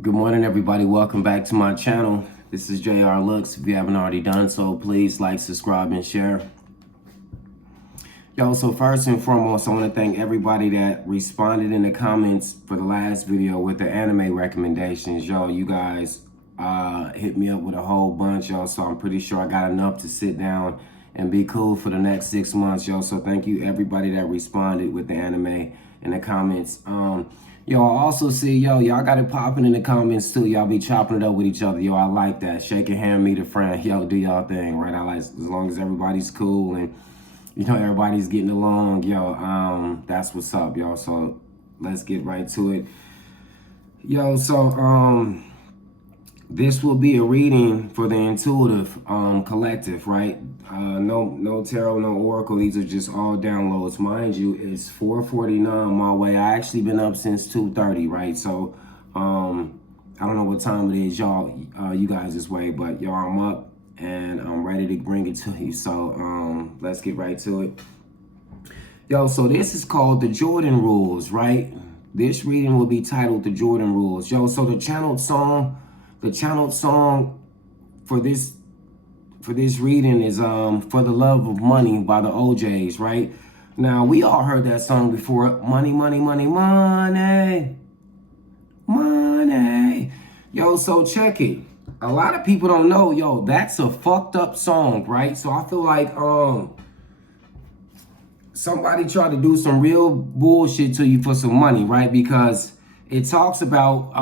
Good morning, everybody. Welcome back to my channel. This is jrlooks. If you haven't already done so, please like, subscribe, and share. Yo, so first and foremost, I want to thank everybody that responded in the comments for the last video with the anime recommendations. Yo, you guys hit me up with a whole bunch, yo, so I'm pretty sure I got enough to sit down and be cool for the next 6 months, yo. So thank you everybody that responded with the anime in the comments. Yo, I also see, y'all got it popping in the comments too. Y'all be chopping it up with each other. Yo, I like that. Shake a hand, meet a friend. Yo, do y'all thing, right? I like, as long as everybody's cool and, everybody's getting along, yo, that's what's up, y'all. So let's get right to it. Yo, so, this will be a reading for the intuitive collective, right? No tarot, no oracle. These are just all downloads. Mind you, it's 4:49 my way. I actually been up since 2:30, right? So I don't know what time it is, y'all, you guys' way, but y'all, I'm up and I'm ready to bring it to you. So let's get right to it. Yo, so this is called the Jordan Rules, right? This reading will be titled the Jordan Rules. Yo, so the channeled song for this reading is For the Love of Money by the OJs, right? Now, we all heard that song before. Money, money, money, money, money. Yo, so check it. A lot of people don't know, yo, that's a fucked up song, right? So I feel like somebody tried to do some real bullshit to you for some money, right? Because it talks about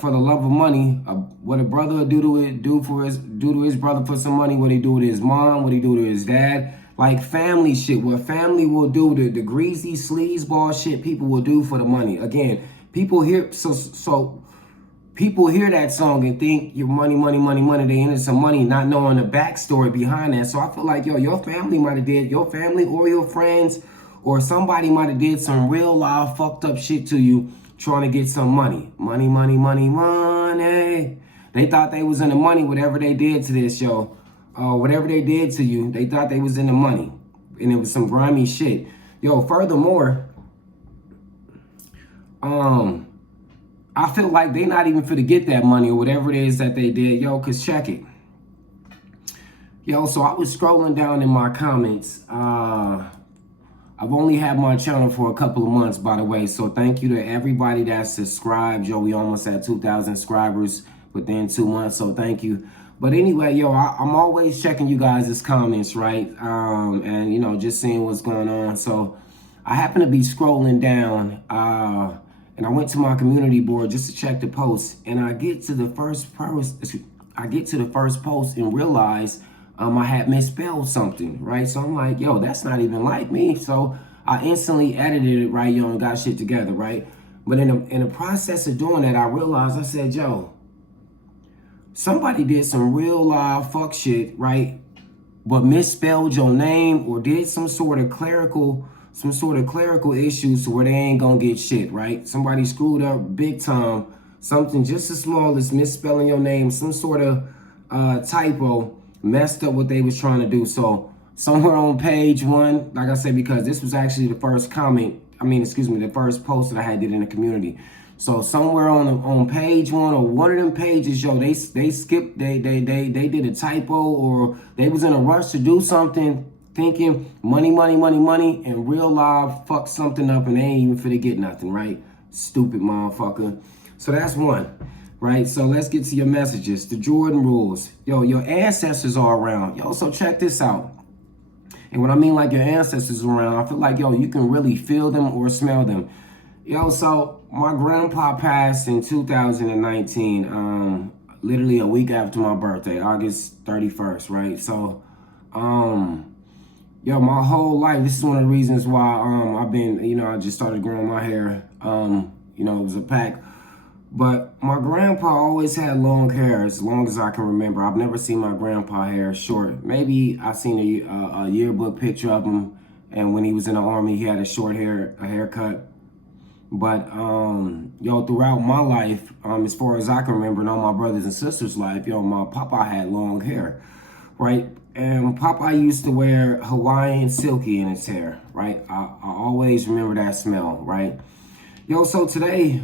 for the love of money, what a brother would do to his brother for some money, what he do to his mom, what he do to his dad, like family shit, what family will do, the greasy sleazeball shit people will do for the money. Again, people hear people hear that song and think you're money, money, money, money. They enter some money, not knowing the backstory behind that. So I feel like, yo, your family might have did, your family or your friends or somebody might have did some real live fucked up shit to you, trying to get some money. Money, money, money, money. They thought they was in the money, whatever they did to this, yo. Whatever they did to you, they thought they was in the money. And it was some grimy shit. Yo, furthermore, I feel like they not even finna get that money or whatever it is that they did. Yo, cause check it. Yo, so I was scrolling down in my comments. I've only had my channel for a couple of months, by the way. So thank you to everybody that subscribed. Yo, we almost at 2,000 subscribers within 2 months. So thank you. But anyway, yo, I'm always checking you guys' comments, right? And, just seeing what's going on. So I happen to be scrolling down and I went to my community board just to check the posts. And I get to the first post and realize I had misspelled something, right? So I'm like, yo, that's not even like me. So I instantly edited it, right, yo, and got shit together, right? But in the process of doing that, I realized, I said, yo, somebody did some real live fuck shit, right? But misspelled your name or did some sort of clerical issues to where they ain't gonna get shit, right? Somebody screwed up big time. Something just as small as misspelling your name, some sort of typo, messed up what they was trying to do. So somewhere on page 1, like I said, because this was actually the first the first post that I had did in the community. So somewhere on page 1 or one of them pages, yo, they skipped, they did a typo or they was in a rush to do something, thinking money, money, money, money, and real live fucked something up and they ain't even finna get nothing, right? Stupid motherfucker. So that's one. Right, so let's get to your messages. The Jordan Rules. Yo, your ancestors are around. Yo, so check this out. And what I mean like your ancestors are around, I feel like, yo, you can really feel them or smell them. Yo, so my grandpa passed in 2019, literally a week after my birthday, August 31st, right? So, yo, my whole life, this is one of the reasons why I've been, I just started growing my hair. It was a pack. But my grandpa always had long hair as long as I can remember. I've never seen my grandpa hair short. Maybe I seen a yearbook picture of him, and when he was in the army, he had a haircut. But yo, throughout my life, as far as I can remember, and all my brothers and sisters' life, yo, my papa had long hair, right? And papa used to wear Hawaiian silky in his hair, right? I always remember that smell, right? Yo, so today,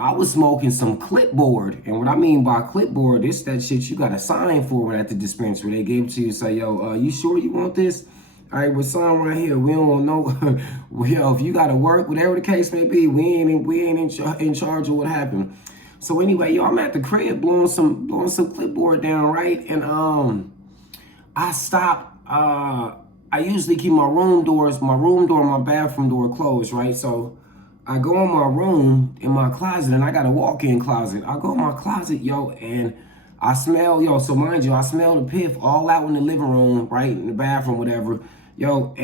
I was smoking some clipboard. And what I mean by clipboard, this that shit you got to sign for at the dispensary. They gave it to you, say, yo, you sure you want this? All right, we're signing right here. We don't know. Yo, if you got to work, whatever the case may be, we ain't in charge of what happened. So anyway, yo, I'm at the crib blowing some clipboard down, right? And I stopped. I usually keep my room door, my bathroom door closed, right? So I go in my room, in my closet, and I got a walk-in closet. I go in my closet, yo, and I smell, yo, so mind you, I smell the piff all out in the living room, right? In the bathroom, whatever. Yo,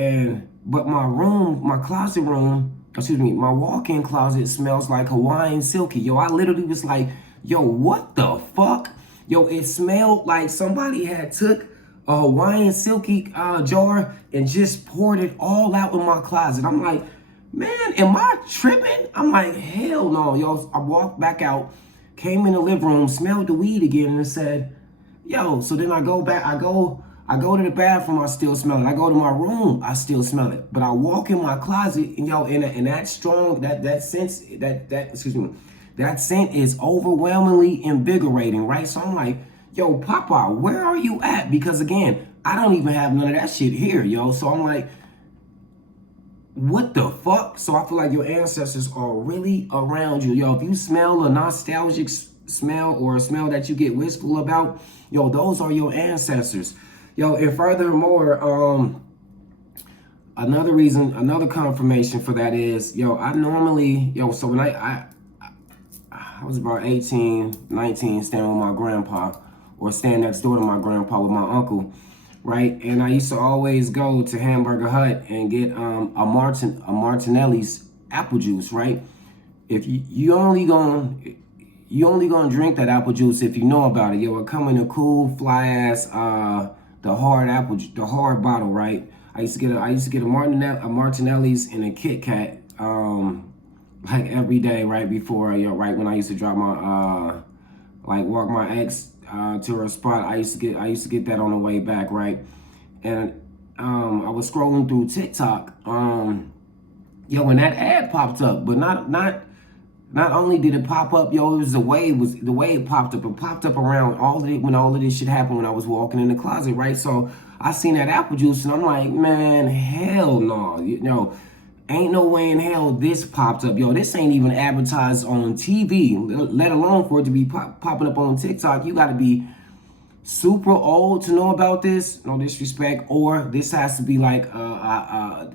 but my closet room, my walk-in closet smells like Hawaiian silky. Yo, I literally was like, yo, what the fuck? Yo, it smelled like somebody had took a Hawaiian silky jar and just poured it all out in my closet. I'm like, man, am I tripping? I'm like, hell no, yo. I walked back out, came in the living room, smelled the weed again, and said, yo, so then I go back, I go to the bathroom, I still smell it. I go to my room, I still smell it. But I walk in my closet, and yo, and that strong, that scent is overwhelmingly invigorating, right? So I'm like, yo, Papa, where are you at? Because again, I don't even have none of that shit here, yo. So I'm like, what the fuck? So I feel like your ancestors are really around you. Yo, if you smell a nostalgic smell or a smell that you get wistful about, yo, those are your ancestors. Yo, and furthermore, another confirmation for that is, yo, I normally, yo, so when I was about 18, 19, staying with my grandpa, or staying next door to my grandpa with my uncle, right? And I used to always go to Hamburger Hut and get a Martinelli's apple juice, right? If you only gonna drink that apple juice if you know about it. Yo, it come in a cool fly ass the hard bottle, right? I used to get a Martinelli's and a Kit Kat like every day right before, right when I used to drop my walk my ex to her spot. I used to get that on the way back, right? And I was scrolling through TikTok, yo, and that ad popped up, but not only did it pop up, yo, it was the way it popped up. It popped up around when all of this shit happened when I was walking in the closet, right? So I seen that apple juice and I'm like, man, hell no, ain't no way in hell this popped up. Yo, this ain't even advertised on TV, let alone for it to be popping up on TikTok. You got to be super old to know about this, no disrespect, or this has to be like a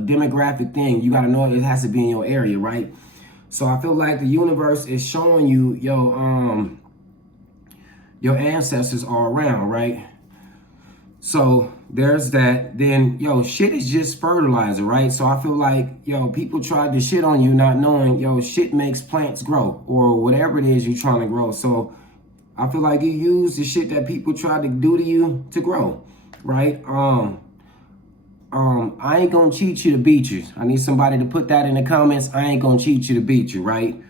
demographic thing. You got to know it has to be in your area, right? So I feel like the universe is showing you, yo, your ancestors are around, right? So there's that. Then, yo, shit is just fertilizer, right? So I feel like, yo, people tried to shit on you not knowing, yo, shit makes plants grow or whatever it is you're trying to grow. So I feel like you use the shit that people tried to do to you to grow, right? I ain't gonna cheat you to beat you. I need somebody to put that in the comments. I ain't gonna cheat you to beat you, right?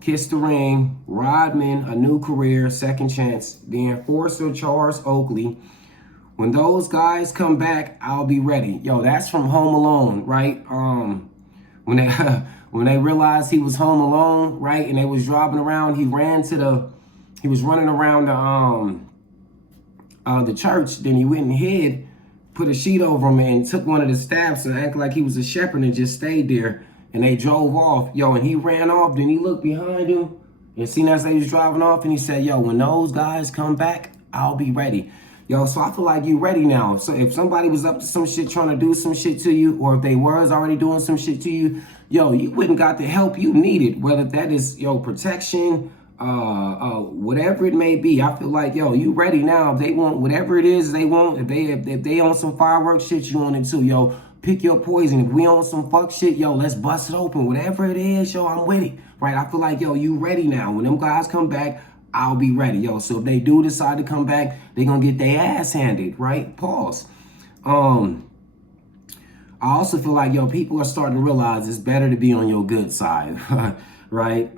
Kiss the Ring, Rodman, A New Career, Second Chance, The Enforcer, Charles Oakley. When those guys come back, I'll be ready. Yo, that's from Home Alone, right? When they when they realized he was home alone, right, and they was driving around, he was running around the church. Then he went and hid, put a sheet over him, and took one of the staffs and acted like he was a shepherd and just stayed there. And they drove off, yo, and he ran off. Then he looked behind him and seen as they was driving off, and he said, yo, when those guys come back, I'll be ready. Yo, so I feel like you ready now. So if somebody was up to some shit, trying to do some shit to you, or if they was already doing some shit to you, yo, you wouldn't got the help you needed, whether that is, yo, protection, whatever it may be. I feel like, yo, you ready now. If they want whatever it is they want, if they on some fireworks shit, you on it too, yo. Pick your poison. If we on some fuck shit, yo, let's bust it open. Whatever it is, yo, I'm with it, right? I feel like, yo, you ready now. When them guys come back, I'll be ready, yo. So if they do decide to come back, they gonna get their ass handed, right? Pause. I also feel like, yo, people are starting to realize it's better to be on your good side, right?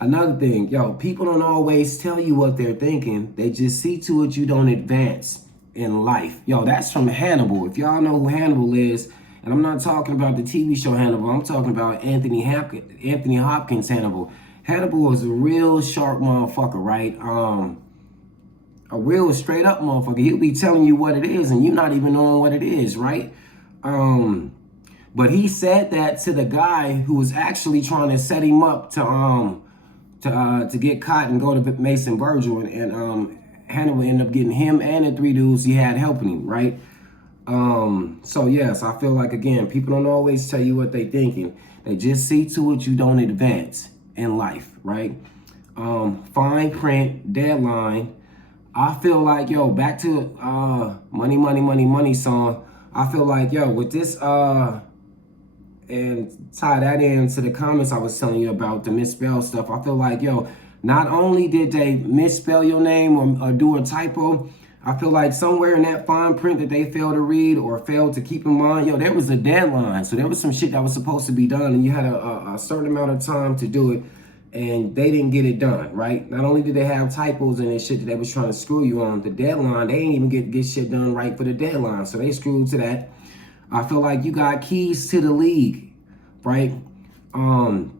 Another thing, yo, people don't always tell you what they're thinking. They just see to it you don't advance in life. Yo, that's from Hannibal. If y'all know who Hannibal is, And I'm not talking about the TV show Hannibal. I'm talking about Anthony Hopkins Hannibal. Hannibal was a real sharp motherfucker, right? A real straight up motherfucker. He'll be telling you what it is and you not even knowing what it is, right? But he said that to the guy who was actually trying to set him up to get caught and go to Mason Virgil, and Hannibal ended up getting him and the 3 dudes he had helping him, right? So yes, I feel like, again, people don't always tell you what they thinking. They just see to it you don't advance in life, right? Fine print, deadline. I feel like, yo, back to Money, Money, Money, Money song. I feel like, yo, with this, and tie that into the comments I was telling you about, the misspell stuff. I feel like, yo, not only did they misspell your name or do a typo, I feel like somewhere in that fine print that they failed to read or failed to keep in mind, yo, there was a deadline. So there was some shit that was supposed to be done and you had a certain amount of time to do it and they didn't get it done, right? Not only did they have typos in this shit that they was trying to screw you on, the deadline, they ain't even get shit done right for the deadline. So they screwed to that. I feel like you got keys to the league, right? And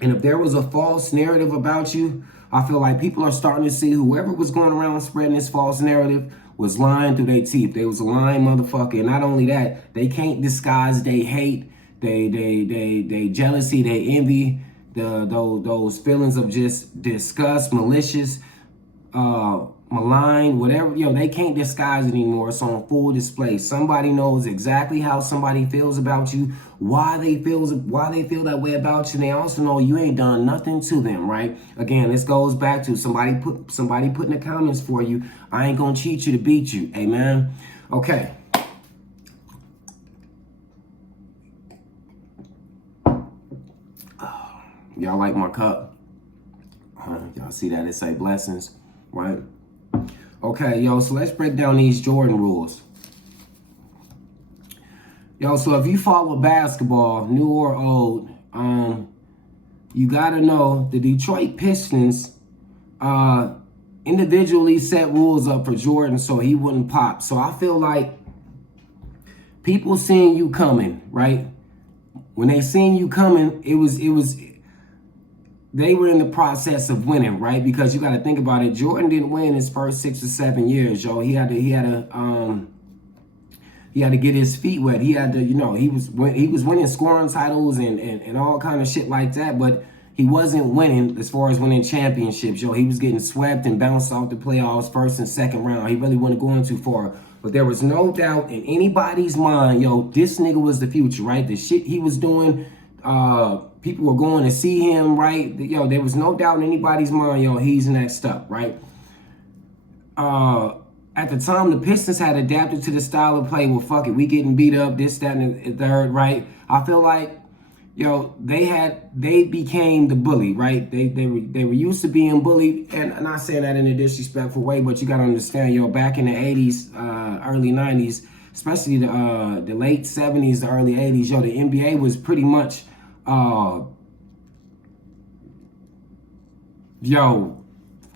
if there was a false narrative about you, I feel like people are starting to see whoever was going around spreading this false narrative was lying through their teeth. They was a lying motherfucker. And not only that, they can't disguise they hate, they jealousy, they envy, those feelings of just disgust, malicious, malign, whatever, yo, they can't disguise it anymore. It's on full display. Somebody knows exactly how somebody feels about you, why they feel that way about you. And they also know you ain't done nothing to them, right? Again, this goes back to somebody put in the comments for you. I ain't gonna cheat you to beat you. Amen. Okay. Y'all like my cup? Y'all see that? It say blessings, right? Okay, yo, so let's break down these Jordan rules. Yo, so if you follow basketball, new or old, you gotta know the Detroit Pistons individually set rules up for Jordan so he wouldn't pop. So I feel like people seeing you coming, right? When they seen you coming, they were in the process of winning, right? Because you got to think about it. Jordan didn't win his first 6 or 7 years, yo. He had to get his feet wet. He had to, you know, he was winning scoring titles and all kind of shit like that, but he wasn't winning as far as winning championships, yo. He was getting swept and bounced off the playoffs first and second round. He really wasn't going too far. But there was no doubt in anybody's mind, yo, this nigga was the future, right? The shit he was doing, people were going to see him, right? Yo, there was no doubt in anybody's mind, yo, he's next up, right? At the time, the Pistons had adapted to the style of play. Well, fuck it, we getting beat up, this, that, and the third, right? I feel like, yo, they became the bully, right? They were used to being bullied, and I'm not saying that in a disrespectful way, but you gotta understand, yo, back in the 80s, early 90s, especially the late 70s, the early 80s, yo, the NBA was pretty much, yo,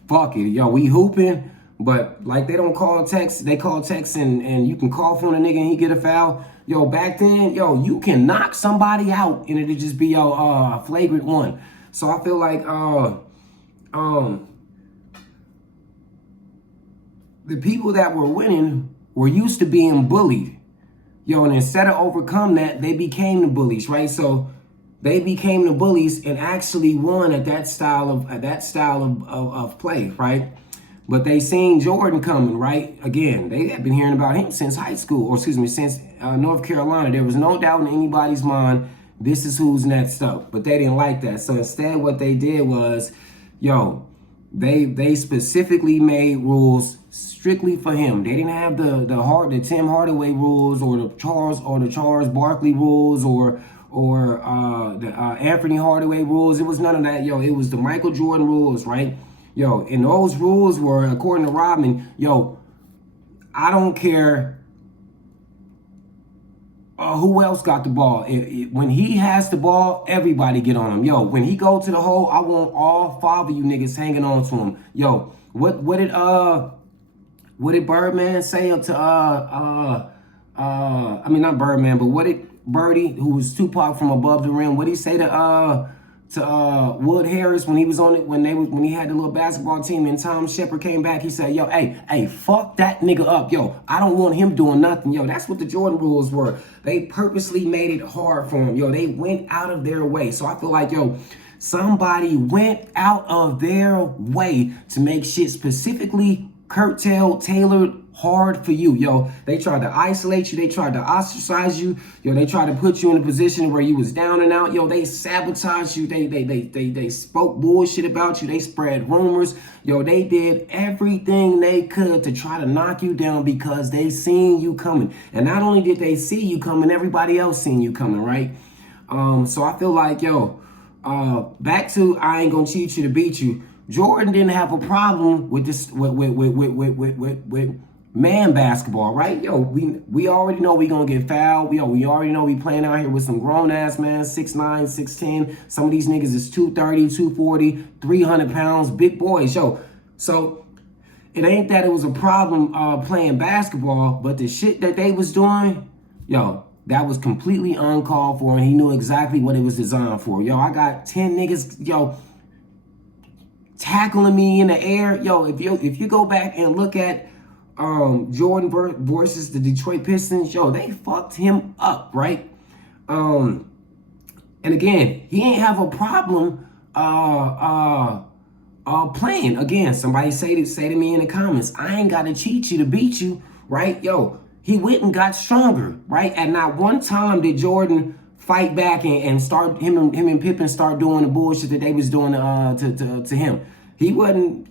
fuck it, yo, we hooping, but like they don't call text, they call text and you can call for a nigga and he get a foul. Yo, back then, yo, you can knock somebody out and it'll just be a flagrant one. So I feel like the people that were winning were used to being bullied. Yo, and instead of overcome that, they became the bullies, right? So they became the bullies and actually won at that style of play, right? But they seen Jordan coming, right? Again, they had been hearing about him since high school, or excuse me, since North Carolina. There was no doubt in anybody's mind, this is who's next up. But they didn't like that. So instead what they did was, yo, they specifically made rules strictly for him. They didn't have the Tim Hardaway rules or the Charles Barkley rules or the Anthony Hardaway rules. It was none of that, yo. It was the Michael Jordan rules, right? Yo, and those rules were, according to Rodman, yo, I don't care who else got the ball. When he has the ball, everybody get on him. Yo, when he go to the hole, I want all 5 of you niggas hanging on to him. Yo, what did Birdman say to I mean, not Birdman, but what did Birdie, who was Tupac from Above the Rim, what'd he say to Wood Harris when he was on it, when he had the little basketball team and Tom Shepard came back? He said, yo, hey, fuck that nigga up. Yo, I don't want him doing nothing. Yo, that's what the Jordan rules were. They purposely made it hard for him. Yo, they went out of their way. So I feel like, yo, somebody went out of their way to make shit specifically curtailed, tailored, hard for you. Yo, they tried to isolate you. They tried to ostracize you. Yo, they tried to put you in a position where you was down and out. Yo, they sabotaged you. They spoke bullshit about you. They spread rumors. Yo, they did everything they could to try to knock you down because they seen you coming. And not only did they see you coming, everybody else seen you coming, right? So I feel like, yo, back to I ain't gonna cheat you to beat you. Jordan didn't have a problem with this with man basketball, right? Yo, we already know we gonna get fouled. We already know we playing out here with some grown ass man, 6'9", 6'10". Some of these niggas is 230, 240, 300 pounds, big boys. Yo, so it ain't that it was a problem playing basketball, but the shit that they was doing, yo, that was completely uncalled for, and he knew exactly what it was designed for. Yo, I got 10 niggas, yo, tackling me in the air. Yo, if you go back and look at Jordan versus the Detroit Pistons, yo, they fucked him up, right? And again, he ain't have a problem playing. Again, somebody say to me in the comments, I ain't gotta cheat you to beat you, right? Yo, he went and got stronger, right? At not one time did Jordan fight back and start him and Pippen start doing the bullshit that they was doing to him. He wasn't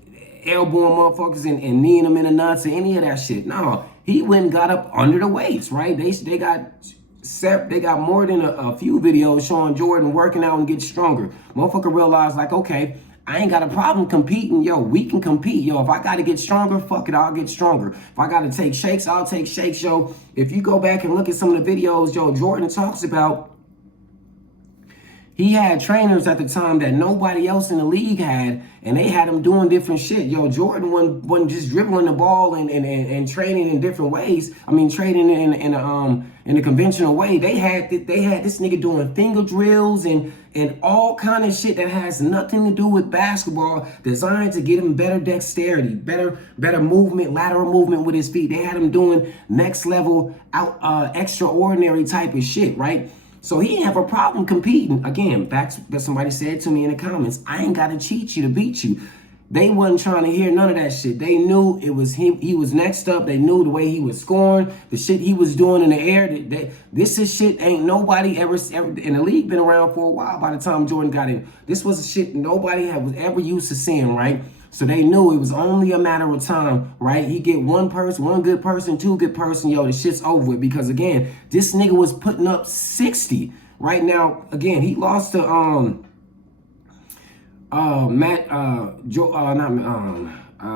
elbowing motherfuckers and kneeing them in the nuts or any of that shit. No, he went and got up under the weights, right? They got more than a few videos showing Jordan working out and getting stronger. Motherfucker realized, like, okay, I ain't got a problem competing. Yo, we can compete. Yo, if I got to get stronger, fuck it, I'll get stronger. If I got to take shakes, I'll take shakes. Yo, if you go back and look at some of the videos, yo, Jordan talks about he had trainers at the time that nobody else in the league had, and they had him doing different shit. Yo, Jordan wasn't just dribbling the ball and training in different ways. I mean, training in a conventional way. They had this nigga doing finger drills and all kind of shit that has nothing to do with basketball, designed to get him better dexterity, better movement, lateral movement with his feet. They had him doing next level extraordinary type of shit, right? So he didn't have a problem competing. Again, back to what somebody said to me in the comments, I ain't got to cheat you to beat you. They wasn't trying to hear none of that shit. They knew it was him. He was next up. They knew the way he was scoring, the shit he was doing in the air. This is shit ain't nobody ever in the league been around for a while by the time Jordan got in. This was a shit nobody was ever used to seeing, right? So they knew it was only a matter of time, right? He get one good person, two good person, yo, the shit's over with. Because again, this nigga was putting up 60. Right now, again, he lost to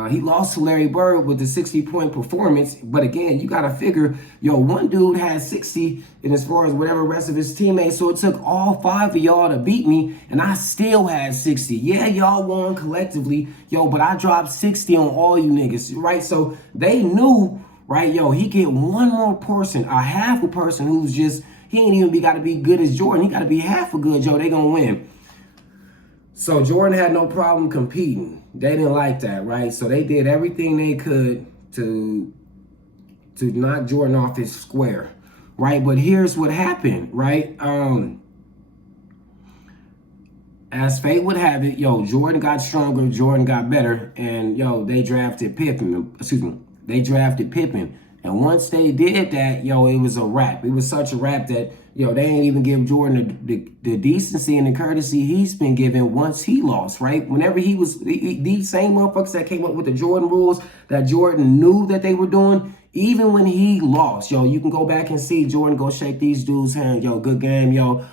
he lost to Larry Bird with the 60-point performance. But again, you gotta figure, yo, one dude had 60 and as far as whatever rest of his teammates, so it took all 5 of y'all to beat me, and I still had 60. Yeah, y'all won collectively, yo, but I dropped 60 on all you niggas, right? So they knew, right, yo, he get one more person, a half a person who's just, he ain't even got to be good as Jordan. He got to be half a good, yo, they gonna win. So Jordan had no problem competing. They didn't like that, right? So they did everything they could to knock Jordan off his square, right? But here's what happened, right? As fate would have it, yo, Jordan got stronger, Jordan got better, and yo, they drafted Pippen. They drafted Pippen. And once they did that, yo, it was a wrap. It was such a wrap that, yo, they ain't even give Jordan the decency and the courtesy he's been given once he lost, right? Whenever he was, these same motherfuckers that came up with the Jordan rules that Jordan knew that they were doing, even when he lost, yo, you can go back and see Jordan go shake these dudes' hand, yo, good game, yo,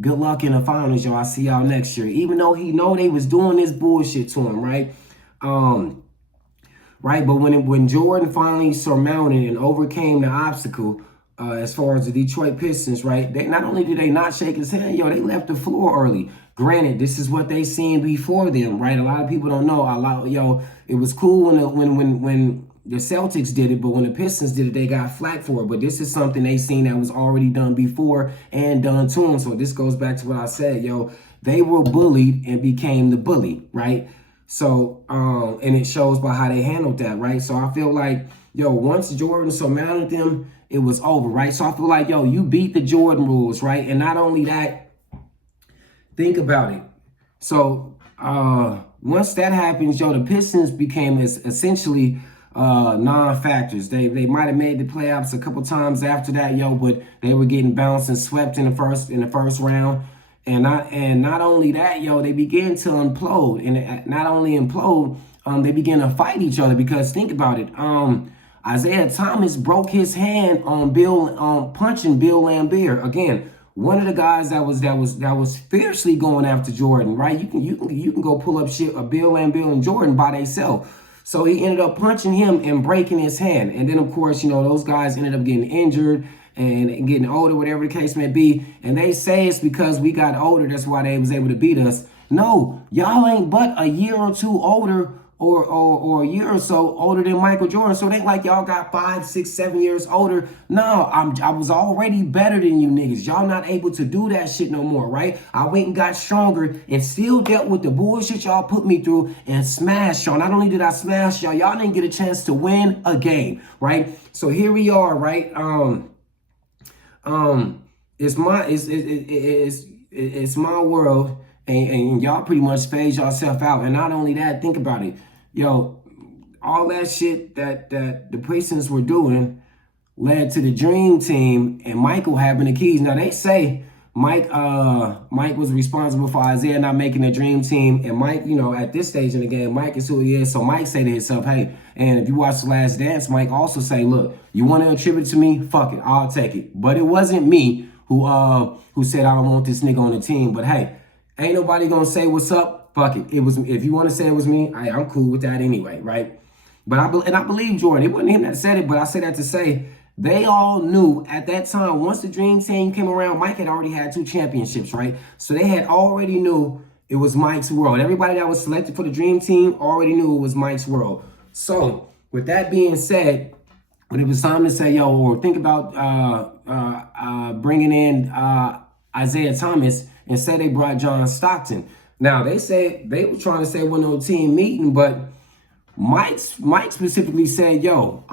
good luck in the finals, yo, I'll see y'all next year. Even though he know they was doing this bullshit to him, right? Right, but when Jordan finally surmounted and overcame the obstacle, as far as the Detroit Pistons, right? They not only did they not shake his hand, yo, they left the floor early. Granted, this is what they seen before them, right? A lot of people don't know. It was cool when the Celtics did it, but when the Pistons did it, they got flack for it. But this is something they seen that was already done before and done to them. So this goes back to what I said, yo. They were bullied and became the bully, right? So, and it shows by how they handled that, right? So I feel like, yo, once Jordan surmounted them, it was over, right? So I feel like, yo, you beat the Jordan rules, right? And not only that, think about it. So once that happens, yo, the Pistons became essentially non-factors. They might have made the playoffs a couple times after that, yo, but they were getting bounced and swept in the first round. And not only that, yo, they began to implode. And not only implode, they began to fight each other because think about it. Isaiah Thomas broke his hand on punching Bill Laimbeer. Again, one of the guys that was fiercely going after Jordan, right? You can go pull up shit of Bill Laimbeer and Jordan by themselves. So he ended up punching him and breaking his hand. And then of course, you know, those guys ended up getting injured and getting older, whatever the case may be. And they say it's because we got older, that's why they was able to beat us. No, y'all ain't but a year or two older or a year or so older than Michael Jordan. So it ain't like y'all got 5, 6, 7 years older. No, I was already better than you niggas. Y'all not able to do that shit no more, right? I went and got stronger and still dealt with the bullshit y'all put me through and smashed y'all. Not only did I smash y'all, y'all didn't get a chance to win a game, right? So here we are, right? It's my world, and y'all pretty much phase yourself out. And not only that, think about it, yo, all that shit that the Pistons were doing led to the dream team and Michael having the keys. Now they say Mike was responsible for Isaiah not making the dream team, and Mike, you know, at this stage in the game, Mike is who he is. So Mike said to himself, hey, and if you watch The Last Dance, Mike also say, look, you want to attribute to me? Fuck it, I'll take it. But it wasn't me who said I don't want this nigga on the team. But hey, ain't nobody gonna say what's up. Fuck it. It was, if you want to say it was me, I'm cool with that anyway, right? But I believe Jordan. It wasn't him that said it, but I say that to say they all knew at that time, once the dream team came around, Mike had already had 2 championships, right? So they had already knew it was Mike's world. Everybody that was selected for the dream team already knew it was Mike's world. So with that being said, when it was time to say, yo, or think about bringing in Isaiah Thomas, instead they brought John Stockton. Now, they say they were trying to say one no team meeting, but Mike specifically said, yo,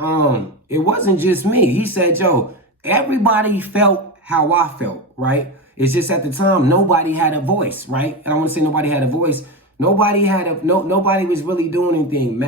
it wasn't just me. He said, yo, everybody felt how I felt, right? It's just at the time, nobody had a voice, right? And I want to say nobody had a voice. Nobody was really doing anything.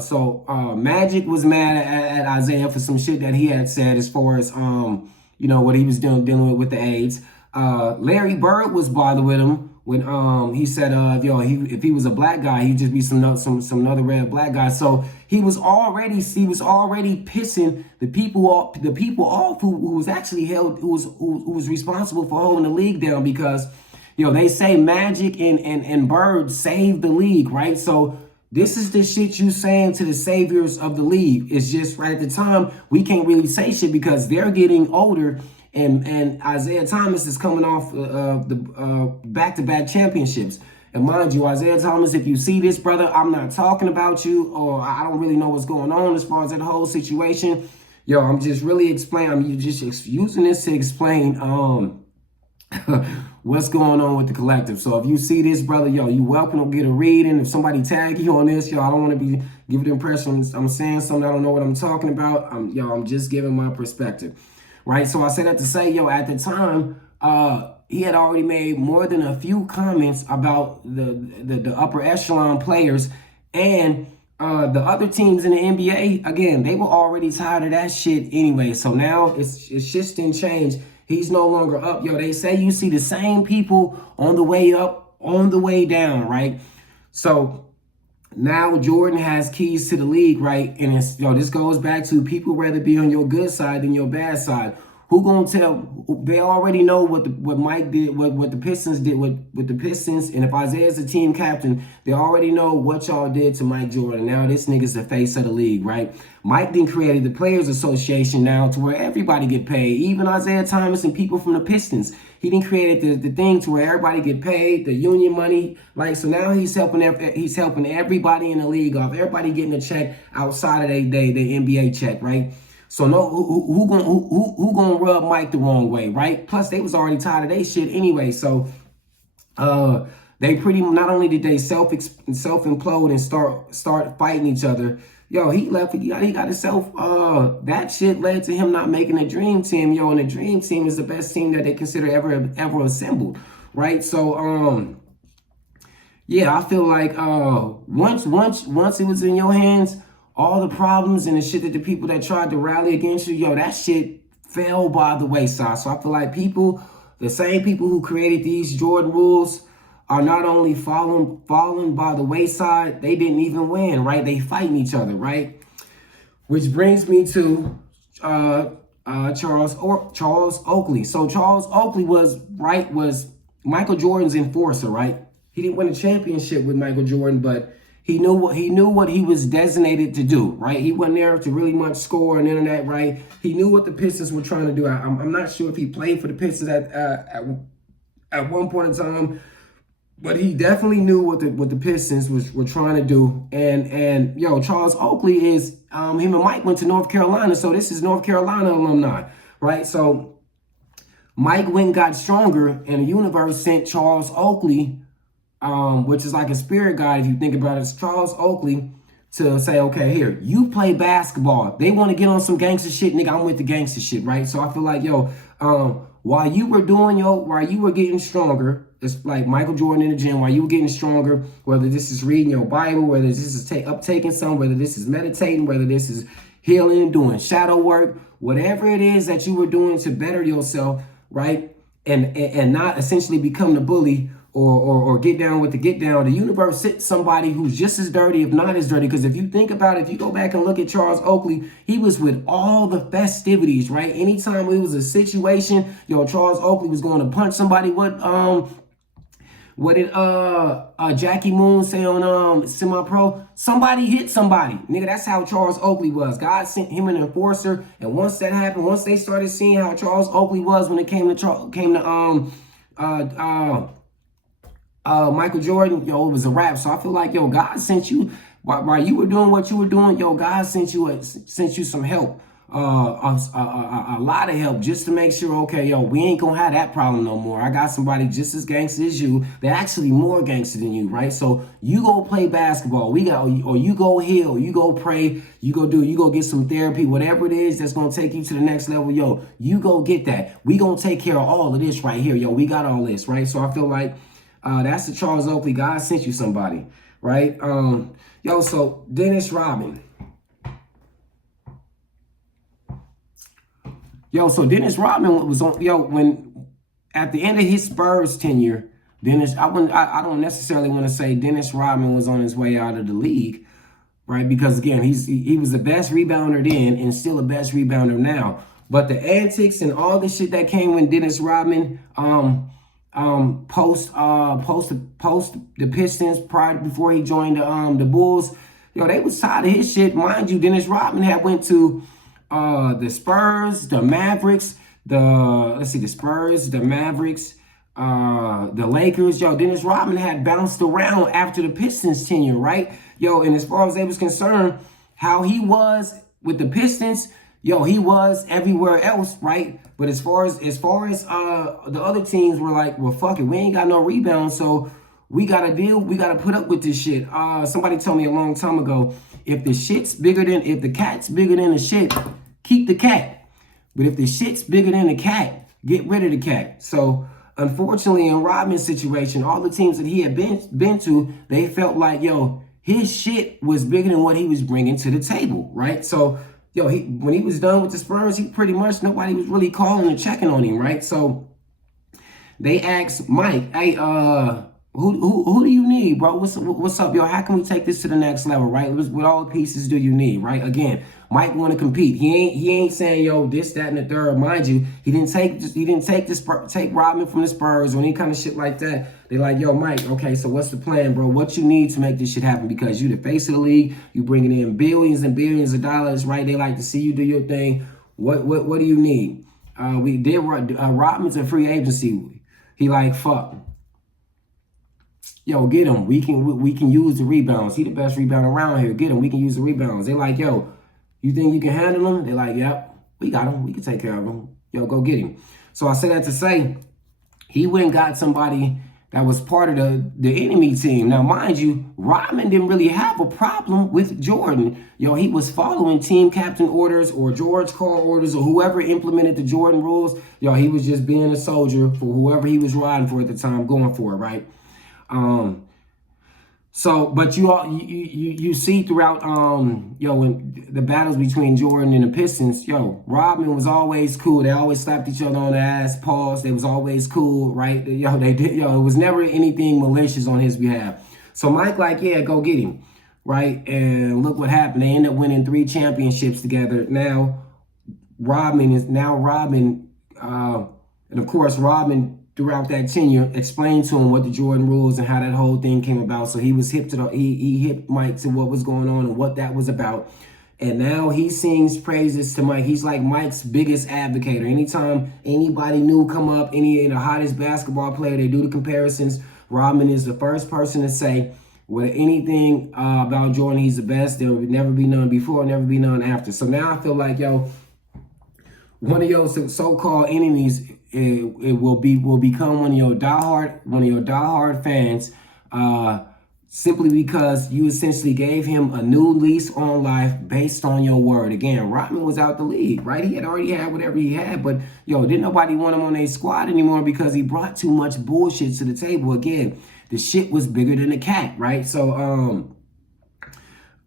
So Magic was mad at Isaiah for some shit that he had said as far as, you know, what he was dealing with the AIDS. Larry Bird was bothered with him when he said, yo, if he was a black guy, he'd just be some other red black guy. So he was already pissing the people off who was actually held, who was responsible for holding the league down, because, yo, they say Magic and Bird saved the league, right? So this is the shit you saying to the saviors of the league. It's just right at the time, we can't really say shit because they're getting older. And Isaiah Thomas is coming off the back-to-back championships. And mind you, Isaiah Thomas, if you see this, brother, I'm not talking about you, or I don't really know what's going on as far as that whole situation. Yo, I'm just really explaining. I'm just using this to explain what's going on with the collective. So if you see this, brother, yo, you welcome to get a read. And if somebody tag you on this, yo, I don't want to be giving the impression I'm saying something I don't know what I'm talking about. I'm just giving my perspective. Right, so I said that to say, yo, at the time, he had already made more than a few comments about the upper echelon players, and the other teams in the NBA. Again, they were already tired of that shit anyway. So now it's just didn't change. He's no longer up, yo. They say you see the same people on the way up, on the way down, right? So now Jordan has keys to the league, right? And it's, yo, this goes back to people rather be on your good side than your bad side. Who gonna tell? They already know what Mike did, what the Pistons did with the Pistons. And if Isaiah's the team captain, they already know what y'all did to Mike Jordan. Now this nigga's the face of the league, right? Mike then created the Players Association now to where everybody get paid, even Isaiah Thomas and people from the Pistons. He then created the thing to where everybody get paid, the union money. Like, so now he's helping everybody in the league off. Everybody getting a check outside of the NBA check, right? So no, who gonna rub Mike the wrong way, right? Plus they was already tired of their shit anyway. So they not only did they self implode and start fighting each other. Yo, he left. He got himself. That shit led to him not making a dream team. Yo, and the dream team is the best team that they consider ever assembled, right? So yeah, I feel like once it was in your hands, all the problems and the shit that the people that tried to rally against you, yo, that shit fell by the wayside. So I feel like the same people who created these Jordan rules are not only falling by the wayside, they didn't even win, right? They fighting each other, right? Which brings me to Charles Oakley. So Charles Oakley was Michael Jordan's enforcer, right? He didn't win a championship with Michael Jordan, but he knew what he was designated to do, right? He wasn't there to really much score and internet, right? He knew what the Pistons were trying to do. I'm not sure if he played for the Pistons at one point in time, but he definitely knew what the Pistons were trying to do. And yo, Charles Oakley is him and Mike went to North Carolina, so this is North Carolina alumni, right? So Mike went and got stronger, and the universe sent Charles Oakley, which is like a spirit guide if you think about it. It's Charles Oakley to say, okay, here, you play basketball. They want to get on some gangster shit, nigga, I'm with the gangster shit, right? So I feel like, yo, while you were getting stronger, it's like Michael Jordan in the gym, while you were getting stronger, whether this is reading your Bible, whether this is taking some, whether this is meditating, whether this is healing, doing shadow work, whatever it is that you were doing to better yourself, right? And not essentially become the bully or get down with the get down. The universe sent somebody who's just as dirty, if not as dirty. Because if you think about it, if you go back and look at Charles Oakley, he was with all the festivities, right? Anytime it was a situation, yo, Charles Oakley was going to punch somebody. What did Jackie Moon say on Semi-Pro? Somebody hit somebody. Nigga, that's how Charles Oakley was. God sent him an enforcer. And once that happened, once they started seeing how Charles Oakley was when it came to Michael Jordan, yo, it was a wrap. So I feel like, yo, God sent you, while you were doing what you were doing, yo, God sent you some help. A lot of help just to make sure, okay, yo, we ain't gonna have that problem no more. I got somebody just as gangster as you. They're actually more gangster than you, right? So you go play basketball. Or you go heal, you go pray, you go get some therapy, whatever it is that's gonna take you to the next level, yo, you go get that. We gonna take care of all of this right here, yo. We got all this, right? So I feel like that's the Charles Oakley. God sent you somebody, right? Yo, so Dennis Rodman. Yo, so Dennis Rodman was on, when at the end of his Spurs tenure, I don't necessarily want to say Dennis Rodman was on his way out of the league, right? Because again, he was the best rebounder then and still the best rebounder now. But the antics and all the shit that came when Dennis Rodman post the Pistons before he joined the Bulls, yo, they was tired of his shit. Mind you, Dennis Rodman had went to the Spurs, the Mavericks, the Spurs, the Mavericks, the Lakers. Yo, Dennis Rodman had bounced around after the Pistons tenure, right? Yo, and as far as they was concerned, how he was with the Pistons, yo, he was everywhere else, right? But as far as the other teams were like, well, fuck it, we ain't got no rebounds, so we gotta put up with this shit. Somebody told me a long time ago, if the cat's bigger than the shit, keep the cat. But if the shit's bigger than the cat, get rid of the cat. So unfortunately, in Rodman's situation, all the teams that he had been to, they felt like, yo, his shit was bigger than what he was bringing to the table, right? So, yo, when he was done with the Spurs, he pretty much, nobody was really calling and checking on him, right? So they asked Mike, hey, who do you need, bro? What's up, yo? How can we take this to the next level, right? What all the pieces do you need, right? Again, Mike want to compete. He ain't saying, yo, this, that, and the third. Mind you, he didn't take Rodman from the Spurs or any kind of shit like that. They like, yo, Mike, okay, so what's the plan, bro? What you need to make this shit happen? Because you the face of the league, you bringing in billions and billions of dollars, right? They like to see you do your thing. What do you need? We did Rodman's a free agency. He like, fuck. Yo, get him. We can use the rebounds. He the best rebounder around here. Get him. We can use the rebounds. They like, yo, you think you can handle him? They like, yep, we got him. We can take care of him. Yo, go get him. So I say that to say, he went and got somebody that was part of the enemy team. Now, mind you, Rodman didn't really have a problem with Jordan. Yo, he was following team captain orders or George Karl orders or whoever implemented the Jordan rules. Yo, he was just being a soldier for whoever he was riding for at the time, going for it, right? So, but you see throughout, when the battles between Jordan and the Pistons, Rodman was always cool. They always slapped each other on the ass, pause. They was always cool, right? It was never anything malicious on his behalf. So Mike like, yeah, go get him, right? And look what happened. They ended up winning 3 championships together. Now, Rodman, and of course, Rodman, throughout that tenure, explained to him what the Jordan rules and how that whole thing came about. So he was hip to he hit Mike to what was going on and what that was about. And now he sings praises to Mike. He's like Mike's biggest advocate. Anytime anybody new come up, any of the hottest basketball player, they do the comparisons. Rodman is the first person to say, with anything about Jordan, he's the best. There will never be none before, never be none after. So now I feel like, one of your so-called enemies, it will become one of your diehard fans, simply because you essentially gave him a new lease on life based on your word. Again, Rodman was out the league, right? He had already had whatever he had, but didn't nobody want him on their squad anymore because he brought too much bullshit to the table. Again, the shit was bigger than the cat, right? So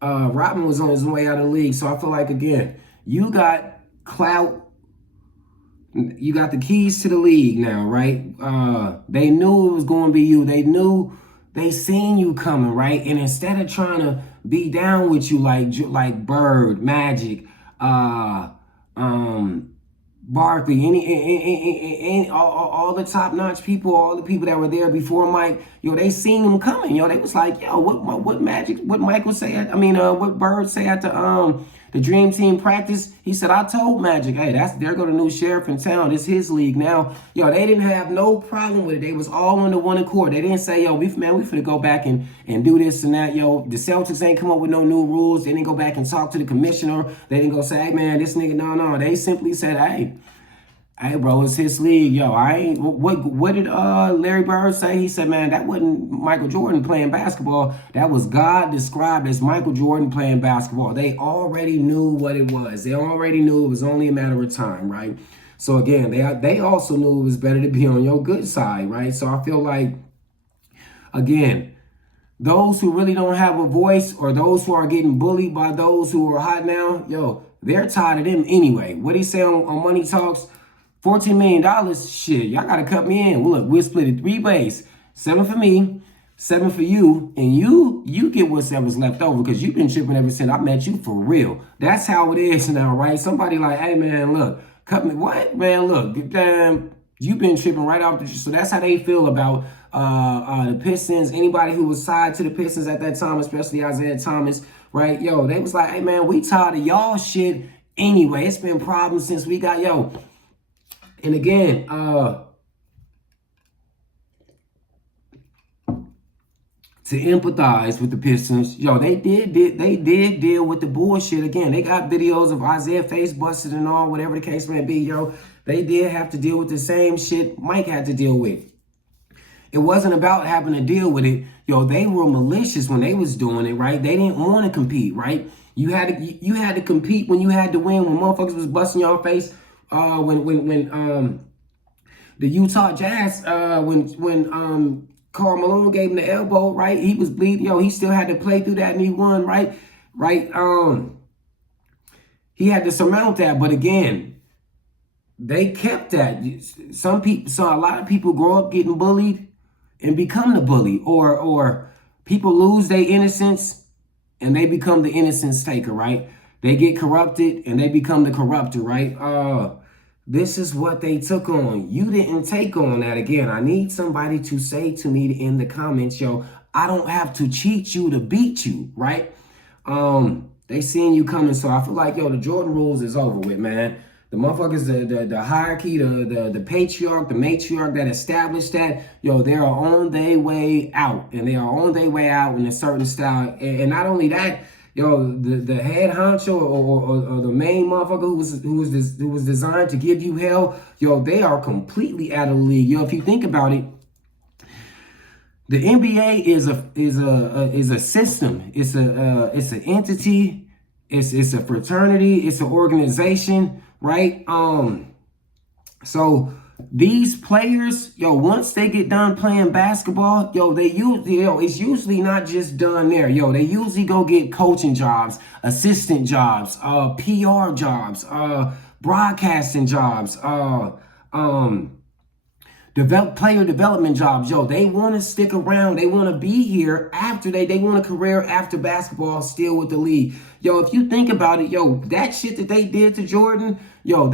Rodman was on his way out of the league. So I feel like, again, you got clout. You got the keys to the league now, right? They knew it was going to be you. They seen you coming, right? And instead of trying to be down with you like Bird, Magic, Barkley, all the top-notch people, all the people that were there before Mike, they seen him coming. They was like, what Michael say? What Bird say at the Dream Team practice? He said, I told Magic, hey, there go the new sheriff in town. It's his league now. They didn't have no problem with it. They was all on the one accord. They didn't say, we finna go back and do this and that. The Celtics ain't come up with no new rules. They didn't go back and talk to the commissioner. They didn't go say, hey, man, this nigga, no. They simply said, hey, bro, it's his league. What did Larry Bird say? He said, man, that wasn't Michael Jordan playing basketball. That was God described as Michael Jordan playing basketball. They already knew what it was. They already knew it was only a matter of time, right? So again, they also knew it was better to be on your good side, right? So I feel like, again, those who really don't have a voice or those who are getting bullied by those who are hot now, they're tired of them anyway. What he say on Money Talks? $14 million, shit, y'all got to cut me in. Well, look, we'll split it 3 ways. 7 for me, 7 for you, and you get whatever's left over because you've been tripping ever since I met you for real. That's how it is now, right? Somebody like, hey, man, look, cut me. What? Man, look, damn, you've been tripping right off the... So that's how they feel about the Pistons. Anybody who was tied to the Pistons at that time, especially Isaiah Thomas, right? They was like, hey, man, we tired of y'all shit anyway. It's been problems since we got, And again, to empathize with the Pistons, they did deal with the bullshit. Again, they got videos of Isaiah face busted and all, whatever the case may be, They did have to deal with the same shit Mike had to deal with. It wasn't about having to deal with it. They were malicious when they was doing it, right? They didn't want to compete, right? You had to compete when you had to win, when motherfuckers was busting your face. When the Utah Jazz, when Karl Malone gave him the elbow, right? He was bleeding. He still had to play through that and he won, right? He had to surmount that, but again, they kept that. A lot of people grow up getting bullied and become the bully, or people lose their innocence and they become the innocence taker, right? They get corrupted and they become the corrupter, right? This is what they took on. You didn't take on that. Again, I need somebody to say to me in the comments, yo, I don't have to cheat you to beat you, right? They seeing you coming, so I feel like, yo, the Jordan rules is over with, man. The motherfuckers, the hierarchy, the patriarch, the matriarch that established that, yo, they are on their way out, and they are on their way out in a certain style. And not only that, yo, the head honcho or the main motherfucker who was designed to give you hell, yo, they are completely out of the league. Yo, if you think about it, the NBA is a system. It's an entity. It's a fraternity. It's an organization, right? So these players, yo, once they get done playing basketball, yo, it's usually not just done there. Yo, they usually go get coaching jobs, assistant jobs, PR jobs, broadcasting jobs, player development jobs. Yo, they want to stick around. They want to be here after they want a career after basketball still with the league. Yo, if you think about it, yo, that shit that they did to Jordan, yo,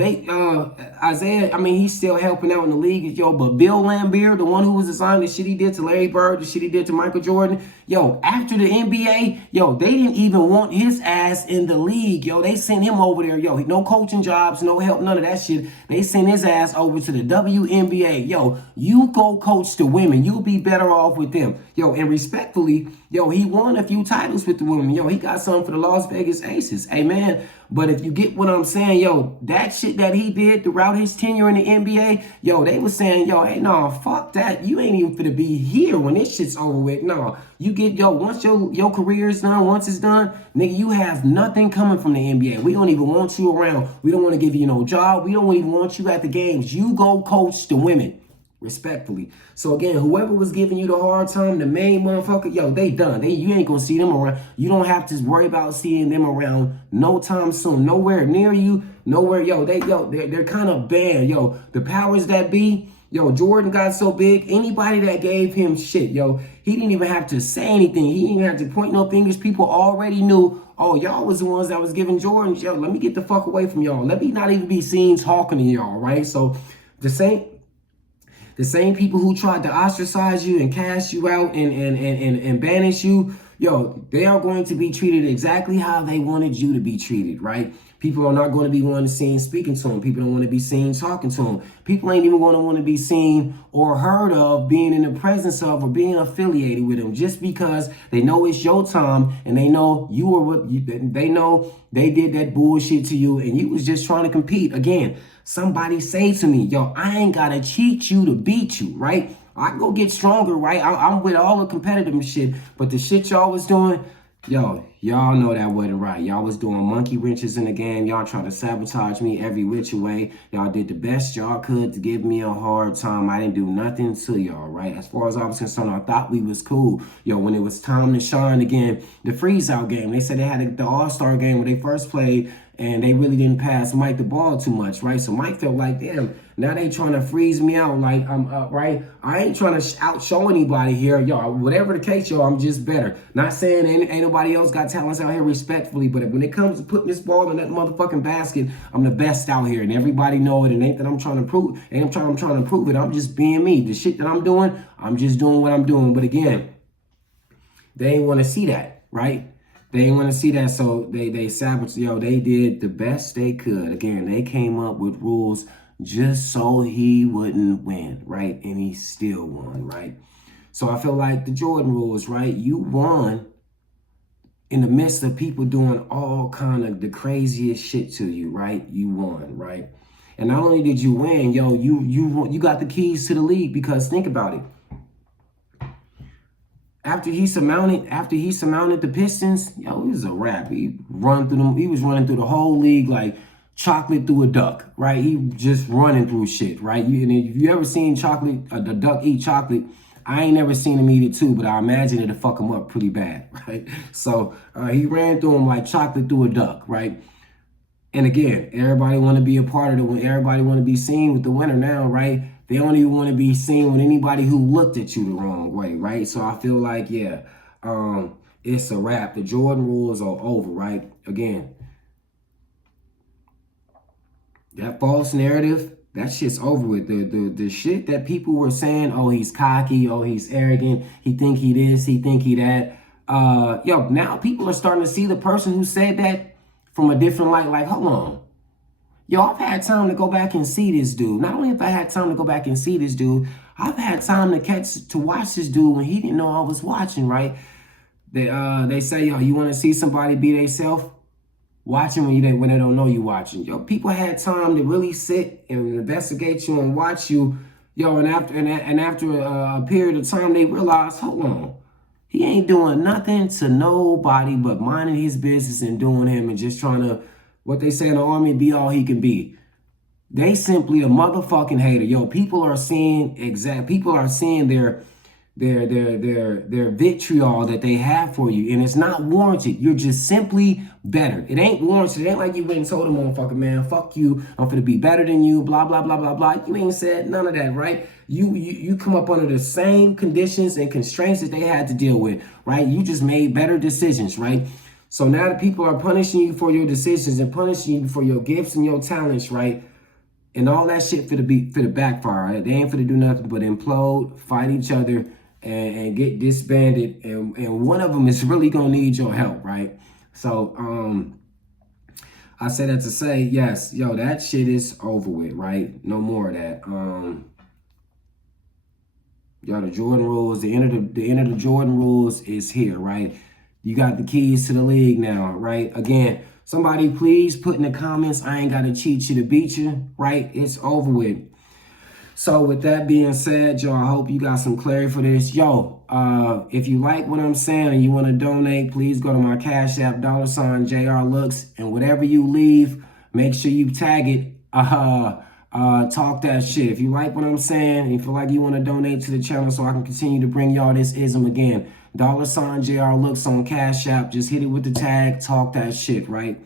Isaiah, I mean, he's still helping out in the league, yo, but Bill Laimbeer, the one who was assigned the shit he did to Larry Bird, the shit he did to Michael Jordan, yo, after the NBA, yo, they didn't even want his ass in the league, yo. They sent him over there, yo, no coaching jobs, no help, none of that shit. They sent his ass over to the WNBA. Yo, you go coach the women. You'll be better off with them. Yo, and respectfully, yo, he won a few titles with the women. Yo, he got something for the Las Vegas Aces. Amen. But if you get what I'm saying, yo, that shit that he did throughout his tenure in the NBA, yo, they was saying, yo, hey, no, fuck that. You ain't even finna be here when this shit's over with. No, you get, yo, once your career is done, once it's done, nigga, you have nothing coming from the NBA. We don't even want you around. We don't want to give you no job. We don't even want you at the games. You go coach the women. Respectfully. So again, whoever was giving you the hard time, the main motherfucker, yo, they done. You ain't gonna see them around. You don't have to worry about seeing them around no time soon. Nowhere near you. Nowhere, yo, they're kind of banned. Yo, the powers that be, yo, Jordan got so big, anybody that gave him shit, yo, he didn't even have to say anything. He didn't even have to point no fingers. People already knew, oh, y'all was the ones that was giving Jordan, yo, let me get the fuck away from y'all. Let me not even be seen talking to y'all, right? So the same people who tried to ostracize you and cast you out and banish you, yo, they are going to be treated exactly how they wanted you to be treated, right? People are not going to be wanting to seen speaking to them. People don't want to be seen talking to them. People ain't even going to want to be seen or heard of being in the presence of or being affiliated with them just because they know it's your time and they know you were what they know they did that bullshit to you and you was just trying to compete. Again, somebody say to me, yo, I ain't got to cheat you to beat you, right? I go get stronger, right? I'm with all the competitive shit, but the shit y'all was doing, yo, y'all know that wasn't right. Y'all was doing monkey wrenches in the game. Y'all trying to sabotage me every which way. Y'all did the best y'all could to give me a hard time. I didn't do nothing to y'all, right? As far as I was concerned, I thought we was cool. Yo, when it was time to shine again, the freeze-out game, they said they had the All-Star game when they first played, and they really didn't pass Mike the ball too much, right? So Mike felt like, damn, now they trying to freeze me out like I'm up, right? I ain't trying to outshow anybody here. Yo, whatever the case, yo, I'm just better. Not saying ain't nobody else got talents out here respectfully, but when it comes to putting this ball in that motherfucking basket, I'm the best out here, and everybody know it. And ain't that I'm trying to prove, I'm trying to prove it. I'm just being me. The shit that I'm doing, I'm just doing what I'm doing. But again, they ain't want to see that, right? They didn't want to see that, so they sabotaged. Yo, they did the best they could. Again, they came up with rules just so he wouldn't win, right? And he still won, right? So I feel like the Jordan rules, right? You won in the midst of people doing all kind of the craziest shit to you, right? You won, right? And not only did you win, yo, you got the keys to the league, because think about it. After he surmounted the Pistons, yo, it was a wrap. He was running through the whole league like chocolate through a duck, right? He just running through shit, right? And if you ever seen the duck eat chocolate, I ain't never seen him eat it too, but I imagine it'll fuck him up pretty bad, right? So he ran through him like chocolate through a duck, right? And again, everybody want to be a part of it. Everybody want to be seen with the winner now, right? They don't even want to be seen with anybody who looked at you the wrong way, right? So I feel like, yeah, it's a wrap. The Jordan rules are over, right? Again, That false narrative, that shit's over with. The shit that people were saying, oh, he's cocky, oh, he's arrogant, he think he this, he think he that. Yo, now people are starting to see the person who said that from a different light. Like, hold on. Yo, I've had time to go back and see this dude. Not only have I had time to go back and see this dude, I've had time to watch this dude when he didn't know I was watching, right? They say, yo, you want to see somebody be themselves? Watching when they don't know you watching. Yo, people had time to really sit and investigate you and watch you. Yo, and after a period of time, they realized, hold on, he ain't doing nothing to nobody but minding his business and doing him and just trying to, what they say in the army, be all he can be. They simply a motherfucking hater. Yo, people are seeing their vitriol that they have for you, and it's not warranted. You're just simply better. It ain't warranted. It ain't like you went and told them, motherfucker, man, fuck you, I'm finna be better than you, blah, blah, blah, blah, blah. You ain't said none of that, right? You come up under the same conditions and constraints that they had to deal with, right? You just made better decisions, right? So now that people are punishing you for your decisions and punishing you for your gifts and your talents, right? And all that shit for the backfire, right? They ain't finna do nothing but implode, fight each other, and get disbanded, and one of them is really gonna need your help, right? So I say that to say, yes, yo, that shit is over with, right? No more of that. Yo, the Jordan rules, the end of the Jordan rules is here, right? You got the keys to the league now, right? Again, somebody please put in the comments, I ain't gotta cheat you to beat you, right? It's over with. So with that being said, yo, I hope you got some clarity for this. Yo, if you like what I'm saying and you want to donate, please go to my Cash App, $jrlooks, and whatever you leave, make sure you tag it. Talk that shit. If you like what I'm saying and you feel like you want to donate to the channel so I can continue to bring y'all this ism again, $jrlooks on Cash App. Just hit it with the tag, talk that shit, right?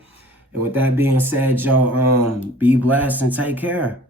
And with that being said, yo, be blessed and take care.